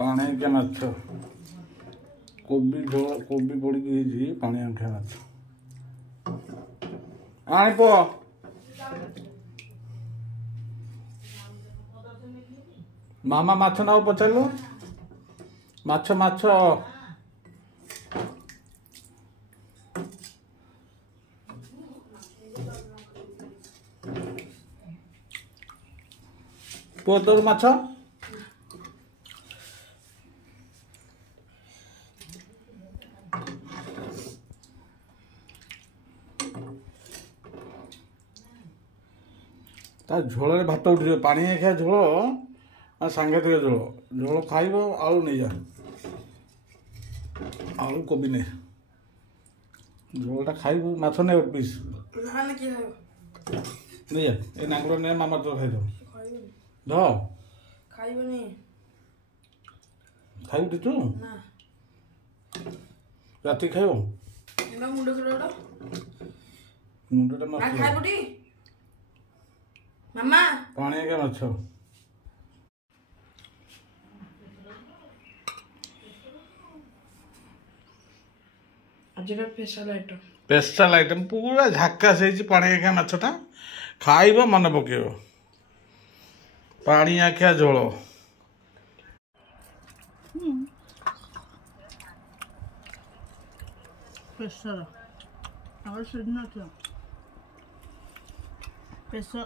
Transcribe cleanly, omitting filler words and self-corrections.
पानी के माछ कोबी झोल कोबी पड़ी पानी आंखिया माछ आने पो मामा माछ ना पचारू माछ माछ पो तोर माछ ता झोल भात उठे पानी आखिया झोल सांघातिक झोल झोल खाइब आलू नहीं जा आलू कोबी नहीं झोलटा खाइब माछ नहीं एक पीस नहीं जा ए नांगलो ने मामा तो खाइ दो ध खाइबनी खाइब तू ना राति खाइब ना मुंडो करोड़ा मुंडटा ना मस्त खाइबटी मामा पानी के माछ आज स्पेशल आइटम पूरा झाकास है पानी आखिया माछटा खाइब मन पकेब पानी आखिया झोल स्पेशल और सुनना तो स्पेशल